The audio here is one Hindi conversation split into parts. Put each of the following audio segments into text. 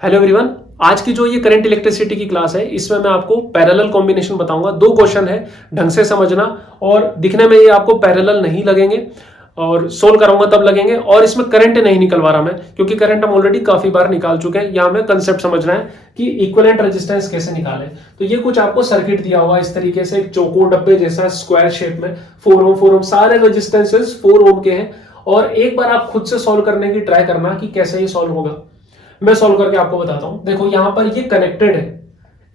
Hello everyone. आज की जो ये करंट इलेक्ट्रिसिटी की क्लास है इसमें मैं आपको पैरेलल कॉम्बिनेशन बताऊंगा। दो क्वेश्चन है, ढंग से समझना। और दिखने में ये आपको पैरेलल नहीं लगेंगे और सोल्व कराऊंगा तब लगेंगे। और इसमें करंट नहीं निकलवा रहा मैं, क्योंकि करंट हम ऑलरेडी काफी बार निकाल चुके हैं। यहाँ हमें कंसेप्ट समझना है कि इक्विवेलेंट रेजिस्टेंस कैसे निकालें। तो ये कुछ आपको सर्किट दिया हुआ इस तरीके से, एक चौकोर डब्बे जैसा स्क्वायर शेप में 4 ओम सारे रेजिस्टेंसेस 4 ओम के हैं। और एक बार आप खुद से सॉल्व करने की ट्राई करना कि कैसे ये सॉल्व होगा। मैं सॉल्व करके आपको बताता हूं। देखो यहां पर ये कनेक्टेड है।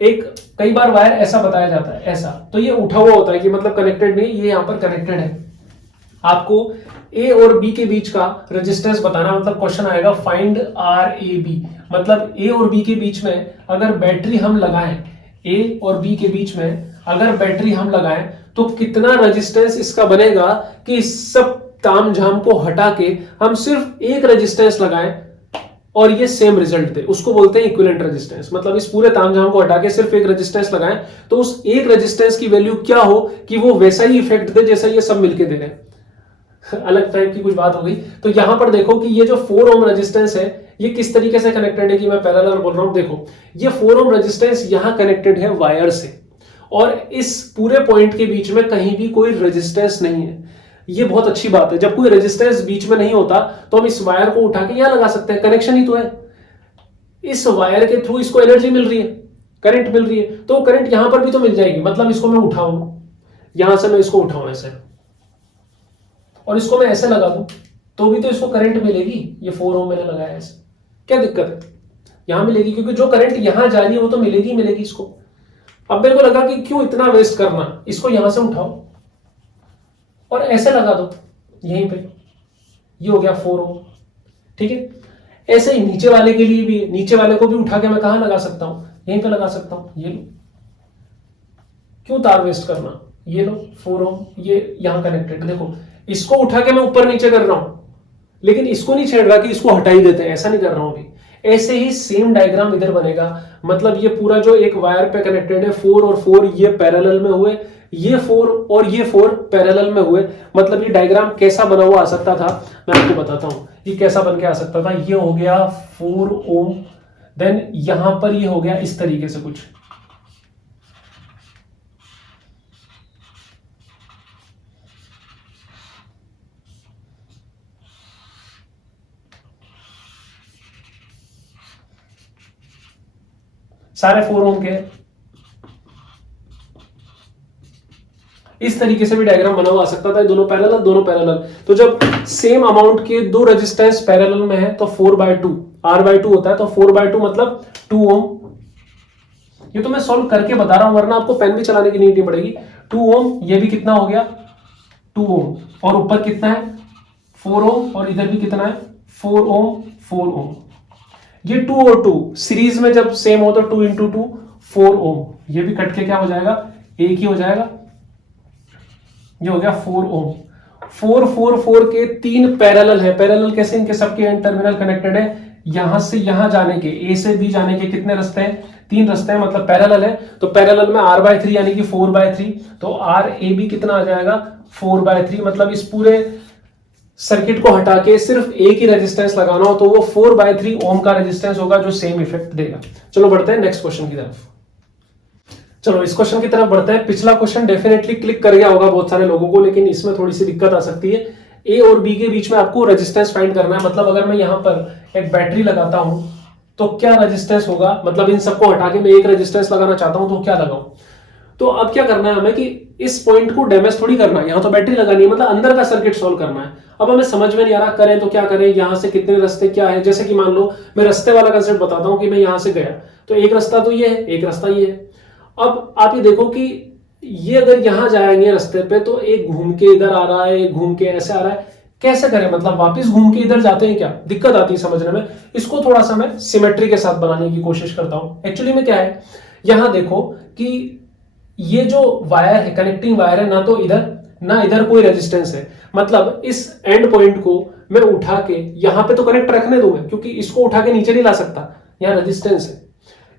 एक कई बार वायर ऐसा बताया जाता है, ऐसा तो ये उठा हुआ होता है कि मतलब कनेक्टेड नहीं, ये यहां पर कनेक्टेड है। आपको ए और बी के बीच का रेजिस्टेंस बताना, मतलब क्वेश्चन आएगा फाइंड आर ए बी। मतलब ए और बी के बीच में अगर बैटरी हम लगाएं, ए और बी के बीच में अगर बैटरी हम लगाएं तो कितना रेजिस्टेंस इसका बनेगा कि इस सब तामझाम को हटा के हम सिर्फ एक रेजिस्टेंस लगाएं और ये सेम रिजल्ट दे, उसको बोलते हैं इक्विवेलेंट रेजिस्टेंस। मतलब इस पूरे तामझाम को हटा के सिर्फ एक रेजिस्टेंस लगाएं तो उस एक रेजिस्टेंस की वैल्यू क्या हो कि वो वैसा ही इफेक्ट दे जैसा ये सब मिलके दे रहे हैं। अलग टाइप की कुछ बात हो गई। तो यहां पर देखो कि ये जो 4 ओम रेजिस्टेंस है ये किस तरीके से कनेक्टेड है, कि मैं पैरेलल बोल रहा हूं। देखो ये 4 ओम रेजिस्टेंस यहां कनेक्टेड है वायर से, और इस पूरे पॉइंट के बीच में कहीं भी कोई रेजिस्टेंस नहीं है। ये बहुत अच्छी बात है। जब कोई रेजिस्टेंस बीच में नहीं होता तो हम इस वायर को उठा के यहां लगा सकते हैं, कनेक्शन ही तो है। इस वायर के थ्रू इसको एनर्जी मिल रही है, करंट मिल रही है, तो करंट यहां पर भी तो मिल जाएगी। मतलब इसको मैं उठाऊं, यहां से मैं इसको उठाऊं ऐसे, और इसको मैं ऐसे लगा दूं तो भी तो इसको करंट मिलेगी। ये 4 ओम मैंने लगाया ऐसे, क्या दिक्कत है? यहां मिलेगी, क्योंकि जो करंट यहां जा रही है वो तो मिलेगी मिलेगी इसको। अब मेरे को लगा कि क्यों इतना वेस्ट करना, इसको यहां से उठाओ और ऐसे लगा दो यहीं पे, ये हो गया 4 ओम। ठीक है। ऐसे ही नीचे वाले के लिए भी, नीचे वाले को भी उठा के मैं कहां लगा सकता हूं, यहीं पे लगा सकता हूं। ये लो, क्यों तार वेस्ट करना। ये लो 4 ओम, ये यहां कनेक्टेड। देखो इसको उठा के मैं ऊपर नीचे कर रहा हूं, लेकिन इसको नहीं छेड़ रहा कि इसको हटा ही देते हैं, ऐसा नहीं कर रहा हूं अभी। ऐसे ही सेम डायग्राम इधर बनेगा। मतलब ये पूरा जो एक वायर पे कनेक्टेड है 4 और 4 ये पैरेलल में हुए, ये 4 और ये 4 पैरेलल में हुए। मतलब ये डायग्राम कैसा बना हुआ आ सकता था, मैं आपको बताता हूं ये कैसा बन के आ सकता था। ये हो गया 4 ओम, देन यहां पर ये हो गया इस तरीके से कुछ। सारे 4 ओम के इस तरीके से भी डायग्राम बना हुआ आ सकता था। दोनों पैरेलल, दोनों पैरेलल। तो जब सेम अमाउंट के दो रेजिस्टेंस पैरेलल में है तो 4/2 R/2 होता है। तो 4/2 मतलब 2 ओम। ये तो मैं सॉल्व करके बता रहा हूं, वरना आपको पेन भी चलाने की नीड नहीं पड़ेगी। 2 ओम, ये भी कितना हो गया 2 ओम, और ऊपर कितना है 4 ओम, और इधर भी कितना है 4 ओम 4 ओम। ये 2 और 2 सीरीज में जब सेम हो तो 2 इंटू 2 4 ओम। ये भी कट के क्या हो जाएगा, एक ही हो जाएगा। ये हो गया 4 ओम। 4 4 4 के 3 पैरेलल है। पैरेलल कैसे, इनके सबके एंड टर्मिनल कनेक्टेड है। यहां से यहां जाने के, ए से बी जाने के कितने रास्ते हैं, 3 रास्ते हैं, मतलब पैरेलल है। तो पैरेलल में R/3 यानी कि 4/3, तो आर ए बी कितना आ जाएगा 4/3। मतलब इस पूरे सर्किट को हटा के सिर्फ एक ही रेजिस्टेंस लगाना हो तो वो 4/3 ओम का रेजिस्टेंस होगा, जो सेम इफेक्ट देगा। चलो बढ़ते हैं नेक्स्ट क्वेश्चन की तरफ। चलो इस क्वेश्चन की तरफ बढ़ते हैं। पिछला क्वेश्चन डेफिनेटली क्लिक कर गया होगा बहुत सारे लोगों को, लेकिन इसमें थोड़ी सी दिक्कत आ सकती है। ए और बी के बीच में आपको रेजिस्टेंस फाइंड करना है। मतलब अगर मैं यहां पर एक बैटरी लगाता हूं तो क्या रेजिस्टेंस होगा। मतलब इन सबको हटा के मैं एक रेजिस्टेंस लगाना चाहता हूं तो क्या लगाऊं। तो अब क्या करना है हमें कि इस पॉइंट को डैमेज थोड़ी करना है, यहां तो बैटरी लगानी है, मतलब अंदर का सर्किट सॉल्व करना है। अब हमें समझ में नहीं आ रहा करें तो क्या करें, यहां से कितने रास्ते क्या है। जैसे कि मान लो मैं रास्ते वाला कंसेप्ट बताता हूं कि मैं यहां से गया तो एक रास्ता तो ये है, एक रास्ता ये है। अब आप ये देखो कि ये अगर यहां जाएंगे रास्ते पे तो एक घूम के इधर आ रहा है, एक घूम के ऐसे आ रहा है। कैसे करें, मतलब वापस घूम के इधर जाते हैं क्या, दिक्कत आती है समझने में। इसको थोड़ा सा मैं सिमेट्री के साथ बनाने की कोशिश करता हूं। एक्चुअली में क्या है, यहां देखो कि ये जो वायर है, कनेक्टिंग वायर है, ना तो इधर ना इधर कोई रेजिस्टेंस है। मतलब इस एंड पॉइंट को मैं उठा के यहां पे तो कनेक्ट रखने दूंगा, क्योंकि इसको उठा के नीचे नहीं ला सकता, यहां रेजिस्टेंस है।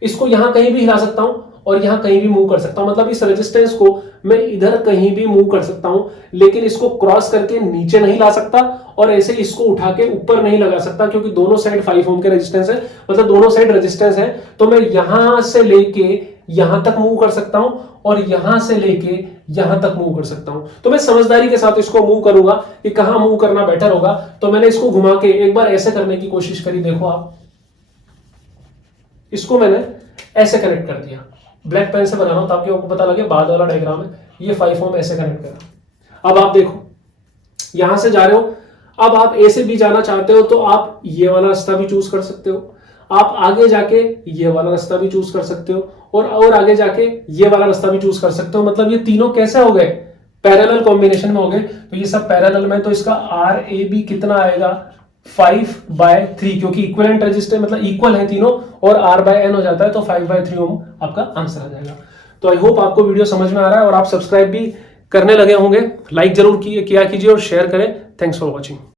इसको यहां कहीं भी हिला सकता हूं और यहां कहीं भी मूव कर सकता हूं। मतलब इस रेजिस्टेंस को मैं इधर कहीं भी मूव कर सकता हूं, लेकिन इसको क्रॉस करके नीचे नहीं ला सकता और ऐसे इसको उठा के ऊपर नहीं लगा सकता, क्योंकि दोनों साइड 5 ओम के रेजिस्टेंस है, मतलब दोनों साइड रेजिस्टेंस है। तो मैं यहां से लेके यहां तक मूव कर सकता हूं और यहां से लेके यहां तक मूव कर सकता हूं। तो मैं समझदारी के साथ इसको मूव करूंगा कि कहां मूव करना बेटर होगा। तो मैंने इसको घुमा के एक बार ऐसे करने की कोशिश करी, देखो आप, इसको मैंने ऐसे कनेक्ट कर दिया। ब्लैक पेन से बना रहा हूं ताकि आपको पता लगे, बाद वाला डायग्राम है, ये 5 ओम ऐसे कनेक्ट करा। अब आप देखो यहां से जा रहे हो, अब आप ए से बी जाना चाहते हो तो आप ये वाला रास्ता भी चूज कर सकते हो, आप आगे जाके ये वाला रास्ता भी चूज कर सकते हो और आगे जाके ये वाला रास्ता भी चूज कर सकते हो। मतलब ये तीनों कैसे हो गए, पैरेलल कॉम्बिनेशन में हो गए। तो ये सब पैरेलल में, तो इसका आर ए बी कितना आएगा 5/3, क्योंकि इक्विवेलेंट रेजिस्टेंस मतलब इक्वल है तीनों और r बाय n हो जाता है, तो 5/3 ओम आपका आंसर आ जाएगा। तो आई होप आपको वीडियो समझ में आ रहा है और आप सब्सक्राइब भी करने लगे होंगे। लाइक जरूर किया कीजिए और शेयर करें। Thanks for watching.